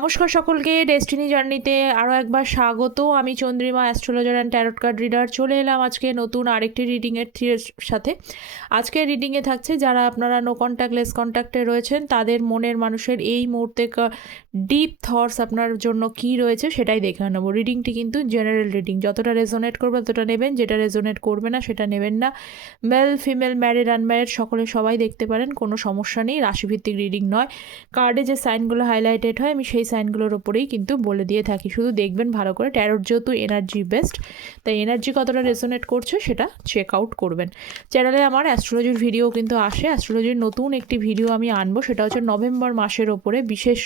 নমস্কার সকলকে ডেস্টিনি জার্নিতে আরও একবার স্বাগত আমি Chandrima astrologer and tarot card reader চলে এলাম আজকে নতুন আরেকটি রিডিংয়ের থিয়ের সাথে। আজকে রিডিংয়ে থাকছে, যারা আপনারা নো কন্ট্যাক্ট লেস কন্ট্যাক্টে রয়েছেন, তাদের মনের মানুষের এই মুহূর্তে ডিপ থটস আপনার জন্য কি রয়েছে সেটাই দেখে নেব। রিডিংটি কিন্তু জেনারেল রিডিং যতটা রেজোনেট করবে ততটা নেবেন, যেটা রেজোনেট করবে না সেটা নেবেন না। মেল ফিমেল ম্যারিড আনম্যারিড সকলে সবাই দেখতে পারেন, কোনো সমস্যা নেই, রাশিভিত্তিক রিডিং নয়। কার্ডে যে সাইনগুলো হাইলাইটেড হয়, আমি সেই সাইনগুলোর ওপরেই কিন্তু বলে দিয়ে থাকি। শুধু দেখবেন ভালো করে। ট্যারোর যেহেতু এনার্জি বেস্ট তাই এনার্জি কতটা রেজোনেট করছে সেটা চেক আউট করবেন। চ্যানেলে আমার অ্যাস্ট্রোলজির ভিডিও কিন্তু আসে। অ্যাস্ট্রোলজির নতুন একটি ভিডিও আমি আনব। সেটা হচ্ছে নভেম্বর মাসের ওপরে, বিশেষ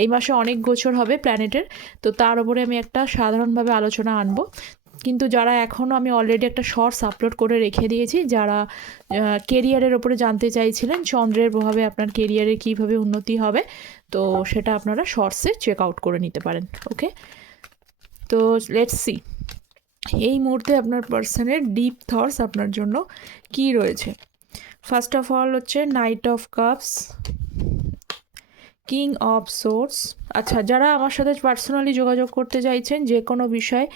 এই মাসে অনেক গোচর হবে প্ল্যানেটের তো তার ওপরে আমি একটা সাধারণভাবে আলোচনা আনব। কিন্তু যারা এখনও আমি অলরেডি একটা শর্টস আপলোড করে রেখে দিয়েছি, যারা কেরিয়ারের ওপরে জানতে চাইছিলেন, চন্দ্রের প্রভাবে আপনার কেরিয়ারে কীভাবে উন্নতি হবে, তো সেটা আপনারা শর্টসে চেক আউট করে নিতে পারেন ওকে তো লেটস সি এই মুহূর্তে আপনার পার্সনের ডিপ থটস আপনার জন্য কি রয়েছে? ফার্স্ট অফ অল হচ্ছে knight of cups king of swords আচ্ছা যারা আমার সাথে পার্সোনালি যোগাযোগ করতে চাইছেন, যে কোনো বিষয়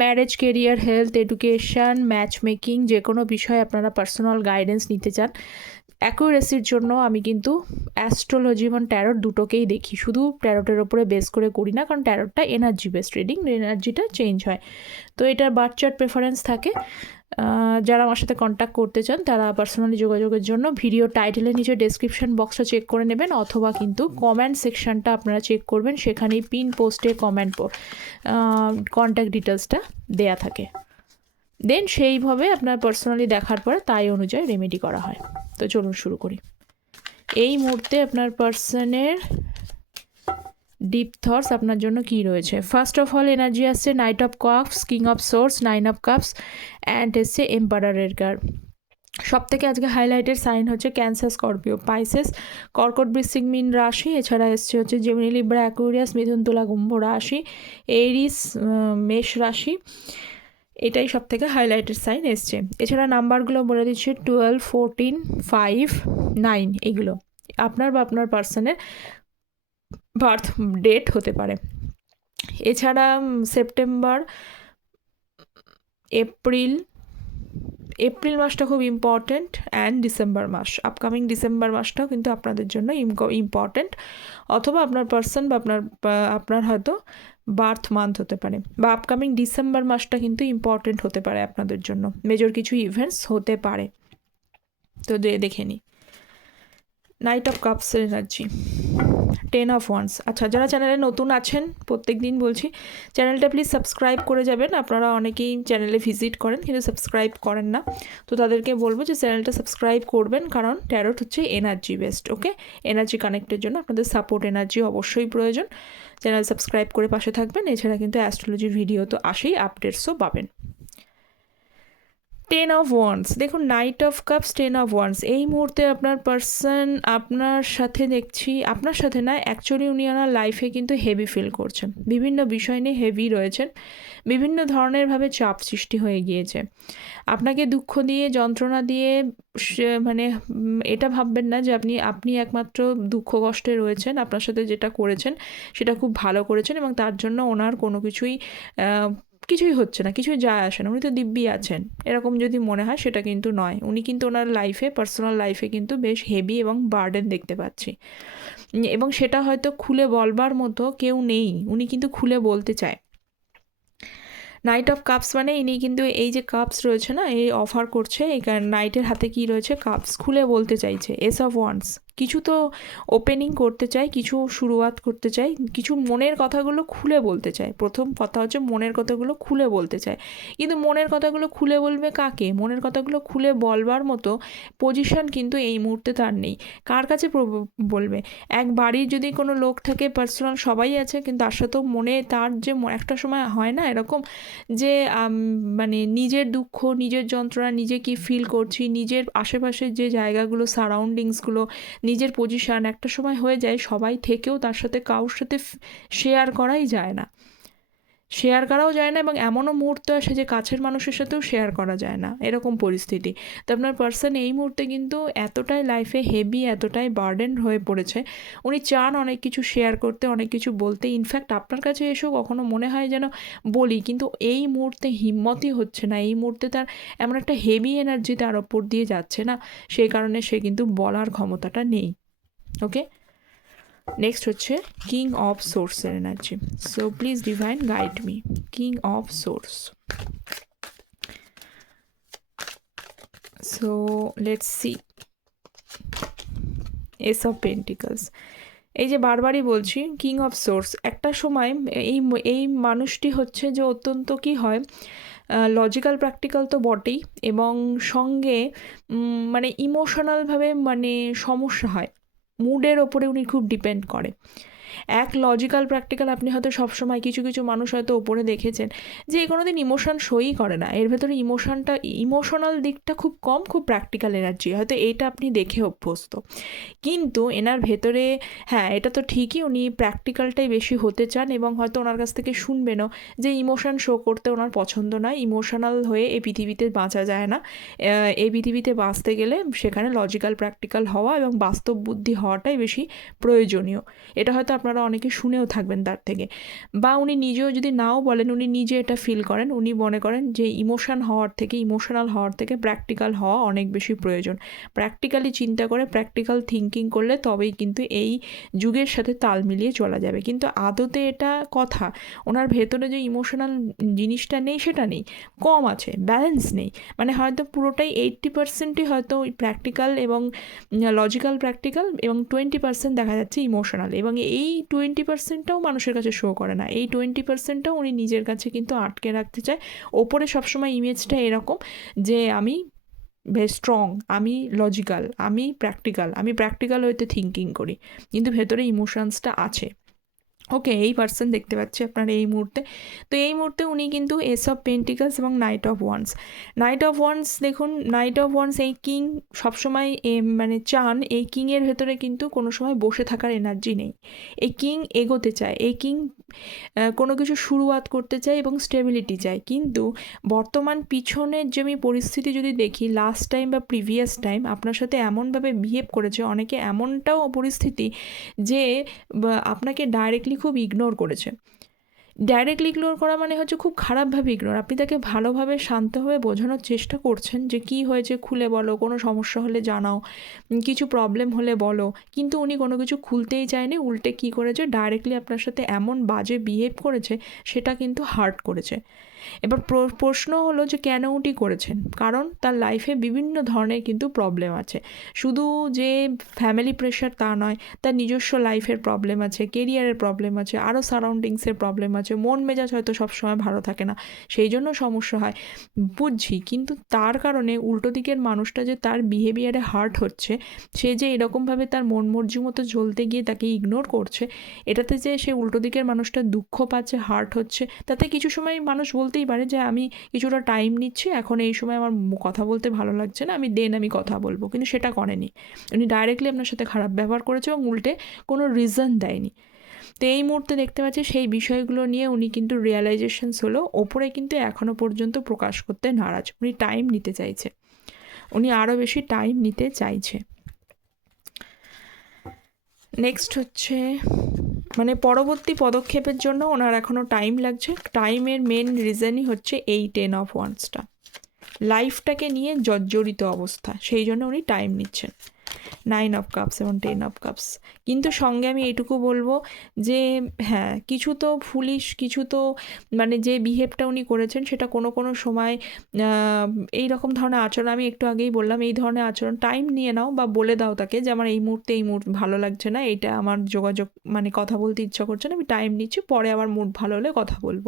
marriage career health education match making যে কোনো বিষয়ে আপনারা পার্সোনাল গাইডেন্স নিতে চান অ্যাকুরেসির জন্য আমি কিন্তু অ্যাস্ট্রোলজি এবং ট্যারট দুটোকেই দেখি। শুধু ট্যারটের ওপরে বেস করে করি না, কারণ ট্যারটটা এনার্জি বেসড রিডিং এনার্জিটা চেঞ্জ হয়। তো এটার বার্চার প্রেফারেন্স থাকে। যারা আমার সাথে কন্ট্যাক্ট করতে চান, তারা পার্সোনালি যোগাযোগের জন্য ভিডিও টাইটেলের নিচে ডেসক্রিপশন বক্সটা চেক করে নেবেন, অথবা কিন্তু কমেন্ট সেকশনটা আপনারা চেক করবেন, সেখানেই পিন পোস্টে কমেন্ট কন্ট্যাক্ট ডিটেলসটা দেয়া থাকে। দেন সেইভাবে আপনার পার্সোনালি দেখার পরে তাই অনুযায়ী রেমেডি করা হয়। তো চলুন শুরু করি। এই মুহূর্তে আপনার পার্সনের ডিপ থটস আপনার জন্য কি রয়েছে? ফার্স্ট অফ অল এনার্জি আসছে knight of cups king of swords nine of cups and এসছে এম্পারারের কার্ড সব থেকে আজকে হাইলাইটের সাইন হচ্ছে ক্যান্সার স্করপিও পাইসেস কর্কট বৃশ্চিক মিন রাশি, এছাড়া এসছে হচ্ছে জেমিনি লিব্রা অ্যাকুরিয়াস মিথুন তুলা, কুম্ভ রাশি এরিস মেষ রাশি, এটাই সব থেকে হাইলাইটের সাইন এসছে। এছাড়া নাম্বারগুলো বলে দিচ্ছে টুয়েলভ ফোরটিন ফাইভ নাইন এগুলো। আপনার বা আপনার পার্সনের বার্থ ডেট হতে পারে। এছাড়া সেপ্টেম্বর, এপ্রিল এপ্রিল মাসটা খুব ইম্পর্ট্যান্ট অ্যান্ড ডিসেম্বর মাস। আপকামিং ডিসেম্বর মাসটাও কিন্তু আপনাদের জন্য ইম্পর্ট্যান্ট অথবা আপনার পার্সন বা আপনার আপনার হয়তো বার্থ মান্থ হতে পারে বা আপকামিং ডিসেম্বর মাসটা কিন্তু ইম্পর্ট্যান্ট হতে পারে আপনাদের জন্য। মেজর কিছু ইভেন্টস হতে পারে। তো দেখে নিই নাইট অফ কাপসের এনার্জি টেন অফ ওয়ান্স আচ্ছা যারা চ্যানেলে নতুন আছেন প্রত্যেক দিন বলছি চ্যানেলটা প্লিজ সাবস্ক্রাইব করে যাবেন। আপনারা অনেকেই চ্যানেলে ভিজিট করেন, কিন্তু সাবস্ক্রাইব করেন না। তো তাদেরকে বলব যে চ্যানেলটা সাবস্ক্রাইব করবেন, কারণ ট্যারোট হচ্ছে এনার্জি বেস্ট ওকে এনার্জি কানেক্টের জন্য আপনাদের সাপোর্ট এনার্জি অবশ্যই প্রয়োজন। চ্যানেল সাবস্ক্রাইব করে পাশে থাকবেন, এছাড়া কিন্তু অ্যাস্ট্রোলজির ভিডিও তো আসেই আপডেটসও পাবেন। টেন অফ ওয়ান্স দেখুন knight of cups ten of wands এই মুহূর্তে আপনার পার্সন আপনার সাথে দেখছি, আপনার সাথে না অ্যাকচুয়ালি উনি ওনার লাইফে কিন্তু হেভি ফিল করছেন। বিভিন্ন বিষয় নিয়ে হেভি রয়েছেন। বিভিন্ন ধরনেরভাবে চাপ সৃষ্টি হয়ে গিয়েছে। আপনাকে দুঃখ দিয়ে, যন্ত্রণা দিয়ে মানে এটা ভাববেন না যে আপনি আপনি একমাত্র দুঃখ কষ্টে রয়েছেন, আপনার সাথে যেটা করেছেন, সেটা খুব ভালো করেছেন এবং তার জন্য ওনার কোনো কিছুই কিছুই হচ্ছে না, কিছুই যায় আসে না, উনি তো দিব্যি আছেন। এরকম যদি মনে হয় সেটা কিন্তু নয়। উনি কিন্তু ওনার লাইফে পার্সোনাল লাইফে কিন্তু বেশ হেভি এবং বার্ডেন দেখতে পাচ্ছি। এবং সেটা হয়তো খুলে বলবার মতো কেউ নেই, উনি কিন্তু খুলে বলতে চায়। নাইট অফ কাপস মানে ইনি কিন্তু এই যে কাপস রয়েছে না, এই অফার করছে, এই নাইটের হাতে কি রয়েছে? কাপস খুলে বলতে চাইছে এস অফ ওয়ান্স কিছু তো ওপেনিং করতে চাই, কিছু শুরুয়াত করতে চাই, কিছু মনের কথাগুলো খুলে বলতে চায় প্রথম কথা হচ্ছে মনের কথাগুলো খুলে বলতে চায় কিন্তু মনের কথাগুলো খুলে বলবে কাকে? মনের কথাগুলো খুলে বলবার মতো পজিশন কিন্তু এই মুহূর্তে তার নেই। কার কাছে বলবে? এক বাড়ির যদি কোনো লোক থাকে পার্সোনাল সবাই আছে, কিন্তু তার সাথেও মনে, তার যে একটা সময় হয় না এরকম যে মানে নিজের দুঃখ, নিজের যন্ত্রণা, নিজে কি ফিল করছি, নিজের আশেপাশের যে জায়গাগুলো সারাউন্ডিংসগুলো নিজের পজিশান একটা সময় হয়ে যায়, সবাই থেকেও তার সাথে কারোর সাথে শেয়ার করাই যায় না। শেয়ার করাও যায় না এবং এমনও মুহূর্ত আসে যে কাছের মানুষের সাথেও শেয়ার করা যায় না, এরকম পরিস্থিতি। তো আপনার পার্সন এই মুহূর্তে কিন্তু এতটাই লাইফে হেভি এতটাই বার্ডেন হয়ে পড়েছে। উনি চান অনেক কিছু শেয়ার করতে, অনেক কিছু বলতে। ইনফ্যাক্ট আপনার কাছে এসেও কখনো মনে হয় যেন বলি, কিন্তু এই মুহূর্তে হিম্মতই হচ্ছে না। এই মুহূর্তে তার এমন একটা হেভি এনার্জি তার ওপর দিয়ে যাচ্ছে না। সেই কারণে সে কিন্তু বলার ক্ষমতাটা নেই। ওকে নেক্সট হচ্ছে কিং অফ সোর্সের energy so please divine guide me king of swords so let's see ace of pentacles এই যে বারবারই বলছি কিং অফ সোর্স একটা সময় এই এই মানুষটি হচ্ছে যে অত্যন্ত কি হয় লজিক্যাল প্র্যাকটিক্যাল তো বটেই এবং সঙ্গে মানে ইমোশনালভাবে মানে সমস্যা হয়। মুডের ওপরে উনি খুব ডিপেন্ড করে। এক লজিক্যাল প্র্যাকটিক্যাল আপনি হয়তো সবসময় কিছু কিছু মানুষ হয়তো ওপরে দেখেছেন যে কোনো দিন ইমোশন সই করে না। এর ভেতরে ইমোশনটা ইমোশনাল দিকটা খুব কম, খুব প্র্যাকটিক্যাল এনার্জি হয়তো এটা আপনি দেখে অভ্যস্ত। কিন্তু এনার ভেতরে হ্যাঁ এটা তো ঠিকই উনি প্র্যাকটিক্যালটাই বেশি হতে চান এবং হয়তো ওনার কাছ থেকে শুনবেনও যে ইমোশন শো করতে ওনার পছন্দ নয় ইমোশনাল হয়ে এই পৃথিবীতে বাঁচা যায় না। এই পৃথিবীতে বাঁচতে গেলে সেখানে লজিক্যাল প্র্যাকটিক্যাল হওয়া এবং বাস্তব বুদ্ধি হওয়াটাই বেশি প্রয়োজনীয়। এটা হয়তো আপনারা অনেকে শুনেও থাকবেন তার থেকে। বা উনি নিজেও যদি নাও বলেন, উনি নিজে এটা ফিল করেন, উনি মনে করেন যে ইমোশন হওয়ার থেকে ইমোশনাল হওয়ার থেকে প্র্যাকটিক্যাল হওয়া অনেক বেশি প্রয়োজন। প্র্যাকটিক্যালি চিন্তা করে প্র্যাকটিক্যাল থিঙ্কিং করলে তবেই কিন্তু এই যুগের সাথে তাল মিলিয়ে চলা যাবে। কিন্তু আদতে এটা কথা, ওনার ভেতরে যে ইমোশনাল জিনিসটা নেই, সেটা নেই। কম আছে ব্যালেন্স নেই। মানে হয়তো পুরোটাই এইট্টি পার্সেন্টই হয়তো প্র্যাকটিক্যাল এবং লজিক্যাল প্র্যাকটিক্যাল এবং টোয়েন্টি পার্সেন্ট দেখা যাচ্ছে ইমোশনাল এবং এই টোয়েন্টি পার্সেন্টটাও মানুষের কাছে শো করে না। এই টোয়েন্টি পার্সেন্টটাও উনি নিজের কাছে কিন্তু আটকে রাখতে চায়। ওপরে সবসময় ইমেজটা এরকম যে আমি ভেরি স্ট্রং আমি লজিক্যাল আমি প্র্যাকটিক্যাল আমি প্র্যাকটিক্যাল হইতে থিঙ্কিং করি। কিন্তু ভেতরে ইমোশানসটা আছে। ওকে, এই পার্সন দেখতে পাচ্ছি আপনার এই মুহূর্তে। তো এই মুহূর্তে উনি কিন্তু এস অফ পেন্টিকালস এবং knight of wands knight of wands দেখুন নাইট অফ ওয়ান্স এই কিং সবসময় মানে চান, এই কিংয়ের ভেতরে কিন্তু কোনো সময় বসে থাকার এনার্জি নেই। এই কিং এগোতে চায়, এই কিং কোনো কিছু শুরুয়াত করতে চায় এবং স্টেবিলিটি চায়। কিন্তু বর্তমান পিছনের যে আমি পরিস্থিতি যদি দেখি লাস্ট টাইম বা প্রিভিয়াস টাইম আপনার সাথে এমনভাবে বিহেভ করেছে, অনেকে এমনটাও পরিস্থিতি যে আপনাকে ডাইরেক্টলি খুব ইগনোর করেছে। ডাইরেক্টলি ইগনোর করা মানে হচ্ছে খুব খারাপভাবে ইগনোর আপনি তাকে ভালোভাবে, শান্তভাবে বোঝানোর চেষ্টা করছেন যে কি হয়েছে খুলে বলো, কোনো সমস্যা হলে জানাও কিছু প্রবলেম হলে বলো। কিন্তু উনি কোনো কিছু খুলতেই চায়নি, উল্টে কি করেছে? ডাইরেক্টলি আপনার সাথে এমন বাজে বিহেভ করেছে, সেটা কিন্তু হার্ট করেছে। এবার প্রশ্ন হলো যে কেন উটি করেছেন? কারণ তার লাইফে বিভিন্ন ধরনের কিন্তু প্রবলেম আছে। শুধু যে ফ্যামিলি প্রেশার তা নয়, তার নিজস্ব লাইফের প্রবলেম আছে কেরিয়ারের প্রবলেম আছে আরও সারাউন্ডিংসের প্রবলেম আছে, মন মেজাজ হয়তো সবসময় ভালো থাকে না, সেই জন্য সমস্যা হয়। বুঝছি, কিন্তু তার কারণে উল্টো দিকের মানুষটা যে তার বিহেভিয়ারে হার্ট হচ্ছে, সে যে এরকমভাবে তার মন মর্জি মতো চলতে গিয়ে তাকে ইগনোর করছে, এটাতে যে সে উল্টো দিকের মানুষটা দুঃখ পাচ্ছে হার্ট হচ্ছে, তাতে কিছু সময় মানুষ বলতে বলতেই পারে যে আমি কিছুটা টাইম নিচ্ছি, এখন এই সময় আমার কথা বলতে ভালো লাগছে না, আমি দেন আমি কথা বলব। কিন্তু সেটা করেনি। উনি ডাইরেক্টলি আপনার সাথে খারাপ ব্যবহার করেছে এবং উল্টে কোনো রিজন দেয়নি। তো এই মুহূর্তে দেখতে পাচ্ছি সেই বিষয়গুলো নিয়ে উনি কিন্তু রিয়ালাইজেশনস হলো, ওপরে কিন্তু এখনও পর্যন্ত প্রকাশ করতে নারাজ। উনি টাইম নিতে চাইছে। উনি আরও বেশি টাইম নিতে চাইছে। নেক্সট হচ্ছে মানে পরবর্তী পদক্ষেপের জন্য ওনার এখনও টাইম লাগছে। টাইমের মেন রিজনই হচ্ছে এই টেন অফ ওয়ান্সটা লাইফটাকে নিয়ে জর্জরিত অবস্থা। সেই জন্য উনি টাইম নিচ্ছেন। নাইন অফ কাপস এবং টেন অফ কাপস কিন্তু সঙ্গে আমি এটুকু বলব যে হ্যাঁ কিছু তো ফুলিশ কিছু তো মানে যে বিহেভটা উনি করেছেন সেটা কোনো কোনো সময় এই রকম ধরনের আচরণ আমি একটু আগেই বললাম, এই ধরনের আচরণ টাইম নিয়ে নাও বা বলে দাও তাকে যে আমার এই মুহূর্তে এই মুহূর্তে ভালো লাগছে না, এটা আমার যোগাযোগ মানে কথা বলতে ইচ্ছা করছে না, আমি টাইম নিচ্ছি, পরে আমার মুড ভালো হলে কথা বলব।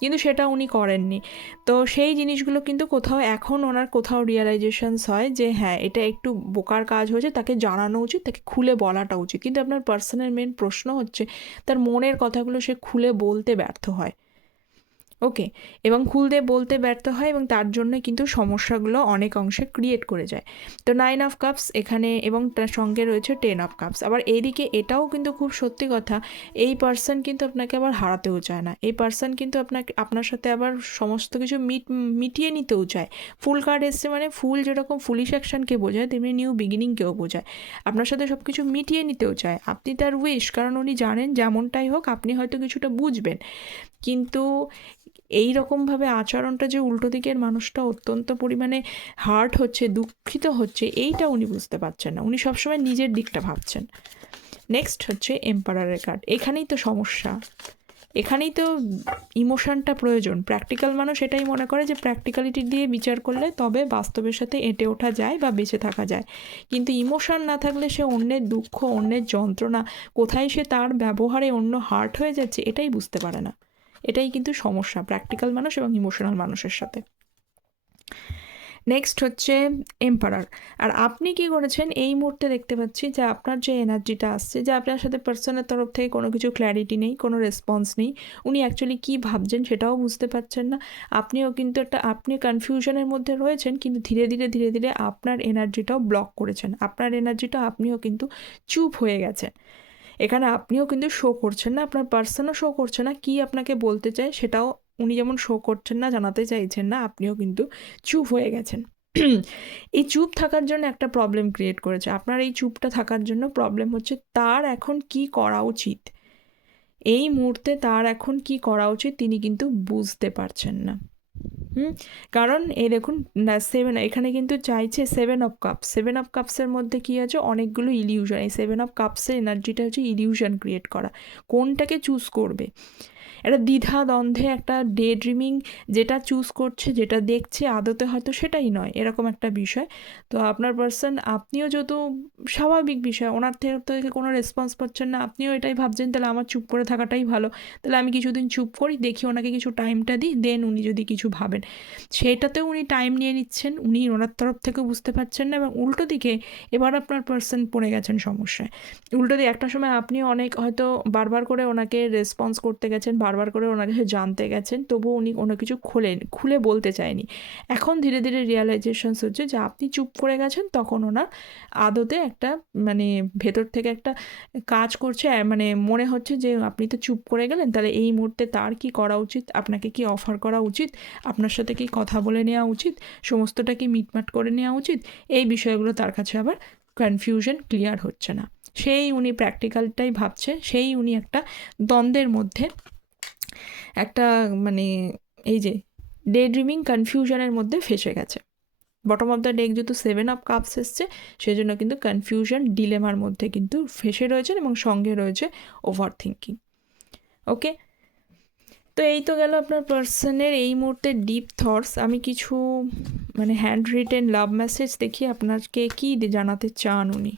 কিন্তু সেটা উনি করেননি। তো সেই জিনিসগুলো কিন্তু কোথাও এখন ওনার কোথাও রিয়ালাইজেশনস হয় যে হ্যাঁ এটা একটু বোকার কাজ হয়েছে তাকে জানানো উচিত, তাকে খুলে বলাটা উচিত। কিন্তু আপনার পার্সনের মেন প্রশ্ন হচ্ছে, তার মনের কথাগুলো সে খুলে বলতে ব্যর্থ হয়। ওকে, এবং খুলতে বলতে ব্যর্থ হয় এবং তার জন্য কিন্তু সমস্যাগুলো অনেক অংশে ক্রিয়েট করে যায়। তো নাইন অফ কাপস এখানে এবং তার সঙ্গে রয়েছে টেন অফ কাপস আবার এইদিকে এটাও কিন্তু খুব সত্যি কথা, এই পার্সন কিন্তু আপনাকে আবার হারাতেও চায় না। এই পার্সন কিন্তু আপনাকে, আপনার সাথে আবার সমস্ত কিছু মিট, মিটিয়ে নিতেও চায়। ফুল কার্ড এসছে মানে ফুল যেরকম ফুলিশ অ্যাকশনকে বোঝায়, তেমনি নিউ বিগিনিংকেও বোঝায়। আপনার সাথে সব কিছু মিটিয়ে নিতেও চায়। আপনি তার উইশ কারণ উনি জানেন যেমনটাই হোক, আপনি হয়তো কিছুটা বুঝবেন। কিন্তু এই রকমভাবে আচরণটা যে উল্টো দিকের মানুষটা অত্যন্ত পরিমাণে হার্ট হচ্ছে, দুঃখিত হচ্ছে, এইটা উনি বুঝতে পারছেন না। উনি সবসময় নিজের দিকটা ভাবছেন। নেক্সট হচ্ছে এম্পারারের কার্ড এখানেই তো সমস্যা। এখানেই তো ইমোশনটা প্রয়োজন। প্র্যাকটিক্যাল মানুষ এটাই মনে করে যে প্র্যাকটিক্যালিটি দিয়ে বিচার করলে তবে বাস্তবের সাথে এঁটে ওঠা যায় বা বেঁচে থাকা যায়। কিন্তু ইমোশন না থাকলে সে অন্যের দুঃখ, অন্যের যন্ত্রণা, কোথায় সে তার ব্যবহারে অন্য হার্ট হয়ে যাচ্ছে, এটাই বুঝতে পারে না। এটাই কিন্তু সমস্যা প্র্যাকটিক্যাল মানুষ এবং ইমোশনাল মানুষের সাথে। নেক্সট হচ্ছে এম্পারার আর আপনি কি করেছেন? এই মুহূর্তে দেখতে পাচ্ছি যে আপনার যে এনার্জিটা আসছে, যে আপনার সাথে পার্সনের তরফ থেকে কোনো কিছু ক্ল্যারিটি নেই, কোনো রেসপন্স নেই, উনি অ্যাকচুয়ালি কী ভাবছেন সেটাও বুঝতে পারছেন না। আপনিও কিন্তু একটা, আপনি কনফিউশনের মধ্যে রয়েছেন, কিন্তু ধীরে ধীরে ধীরে ধীরে আপনার এনার্জিটাও ব্লক করেছেন। আপনার এনার্জিটা আপনিও কিন্তু চুপ হয়ে গেছেন। এখানে আপনিও কিন্তু শো করছেন না, আপনার পার্সনও শো করছে না, কি আপনাকে বলতে চায় সেটাও উনি যেমন শো করছেন না, জানাতে চাইছেন না, আপনিও কিন্তু চুপ হয়ে গেছেন। এই চুপ থাকার জন্য একটা প্রবলেম ক্রিয়েট করেছে। আপনার এই চুপটা থাকার জন্য প্রবলেম হচ্ছে তার এখন কি করা উচিত? এই মুহূর্তে তার এখন কি করা উচিত তিনি কিন্তু বুঝতে পারছেন না। হুম? কারণ এই দেখুন সেভেন এখানে কিন্তু চাইছে seven of cup seven of কাপসের মধ্যে কী আছে? অনেকগুলো ইলিউশন এই সেভেন অফ কাপসের এনার্জিটা হচ্ছে ইলিউশন ক্রিয়েট করা। কোনটাকে চুজ করবে? একটা দ্বিধা দ্বন্দ্বে একটা ডে ড্রিমিং যেটা চুজ করছে, যেটা দেখছে, আদতে হয়তো সেটাই নয়, এরকম একটা বিষয়। তো আপনার পার্সন আপনিও যেহেতু স্বাভাবিক বিষয়, ওনার থেকে কোনো রেসপন্স পাচ্ছেন না, আপনিও এটাই ভাবছেন, তাহলে আমার চুপ করে থাকাটাই ভালো। তাহলে আমি কিছুদিন চুপ করি, দেখি ওনাকে কিছু টাইমটা দিই দেন উনি যদি কিছু ভাবেন। সেটাতেও উনি টাইম নিয়ে নিচ্ছেন, উনি ওনার তরফ থেকে বুঝতে পারছেন না এবং উল্টো দিকে এবার আপনার পার্সন পড়ে গেছেন সমস্যায়। উল্টো দিকে একটা সময় আপনি অনেক হয়তো বারবার করে ওনাকে রেসপন্স করতে গেছেন বারবার করে ওনার কাছে জানতে গেছেন তবুও উনি কোনো কিছু খুলে খুলে বলতে চায়নি। এখন ধীরে ধীরে রিয়ালাইজেশনস হচ্ছে যে আপনি চুপ করে গেছেন, তখন ওনার আদতে একটা মানে ভেতর থেকে একটা কাজ করছে মানে মনে হচ্ছে যে আপনি তো চুপ করে গেলেন, তাহলে এই মুহূর্তে তার কি করা উচিত? আপনাকে কি অফার করা উচিত? আপনার সাথে কি কথা বলে নেওয়া উচিত? সমস্তটা কি মিটমাট করে নেওয়া উচিত? এই বিষয়গুলো তার কাছে আবার কনফিউশন ক্লিয়ার হচ্ছে না। সেই উনি প্র্যাকটিক্যালটাই ভাবছে, সেই উনি একটা দ্বন্দ্বের মধ্যে একটা মানে এই যে ডে ড্রিমিং কনফিউশনের মধ্যে ফেসে গেছে। বটম অফ দ্য ডেক যেহেতু সেভেন অফ কাপস এসছে সেই জন্য কিন্তু কনফিউশন ডিলেমার মধ্যে কিন্তু ফেসে রয়েছেন এবং সঙ্গে রয়েছে ওভার থিঙ্কিং ওকে তো এই তো গেল আপনার পার্সনের এই মুহূর্তে ডিপ থটস আমি কিছু মানে হ্যান্ড রিটেন লাভ মেসেজ দেখি, আপনাকে কী জানাতে চান উনি?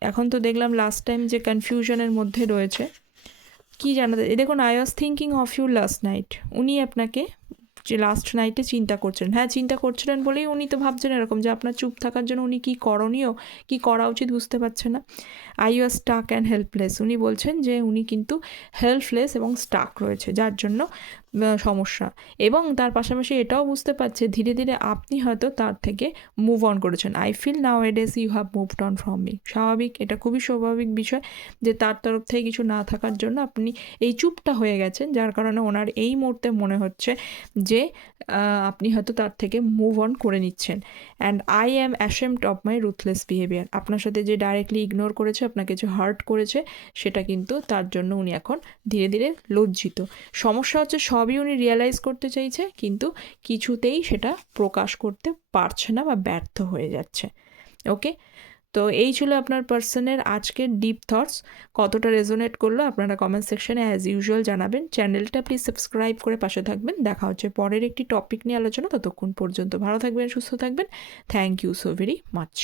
এখন তো দেখলাম লাস্ট টাইম যে কনফিউশনের মধ্যে রয়েছে। কী জানাতে দেখুন I was thinking of you last night উনি আপনাকে যে লাস্ট নাইটে চিন্তা করছিলেন। হ্যাঁ চিন্তা করছিলেন বলেই উনি তো ভাবছেন এরকম যে আপনার চুপ থাকার জন্য উনি কী করণীয়, কি করা উচিত বুঝতে পারছে না। I you stuck and helpless উনি বলছেন যে উনি কিন্তু হেল্পলেস এবং স্টাক রয়েছে। যার জন্য সমস্যা। এবং তার পাশাপাশি এটাও বুঝতে পারছে, ধীরে ধীরে আপনি হয়তো তার থেকে মুভ অন করেছেন। I feel now that's you have moved on from me স্বাভাবিক, এটা খুবই স্বাভাবিক বিষয় যে তার তরফ থেকে কিছু না থাকার জন্য আপনি এই চুপটা হয়ে গেছেন, যার কারণে ওনার এই মুহূর্তে মনে হচ্ছে যে আপনি হয়তো তার থেকে মুভ অন করে নিচ্ছেন। And I am ashamed of my ruthless behaviour আপনার সাথে যে ডাইরেক্টলি ইগনোর করেছে, আপনাকে যে হার্ট করেছে, সেটা কিন্তু তার জন্য উনি এখন ধীরে ধীরে লজ্জিত। সমস্যা হচ্ছে সবই উনি রিয়েলাইজ করতে চাইছে, কিন্তু কিছুতেই সেটা প্রকাশ করতে পারছে না বা ব্যর্থ হয়ে যাচ্ছে। ওকে তো এই ছিল আপনার পার্সনের আজকের ডিপ থটস কতটা রেজোনেট করল আপনারা কমেন্ট সেকশনে অ্যাজ ইউজুয়াল জানাবেন। চ্যানেলটা প্লিজ সাবস্ক্রাইব করে পাশে থাকবেন। দেখা হচ্ছে পরের একটি টপিক নিয়ে আলোচনা। ততক্ষণ পর্যন্ত ভালো থাকবেন, সুস্থ থাকবেন। Thank you so very much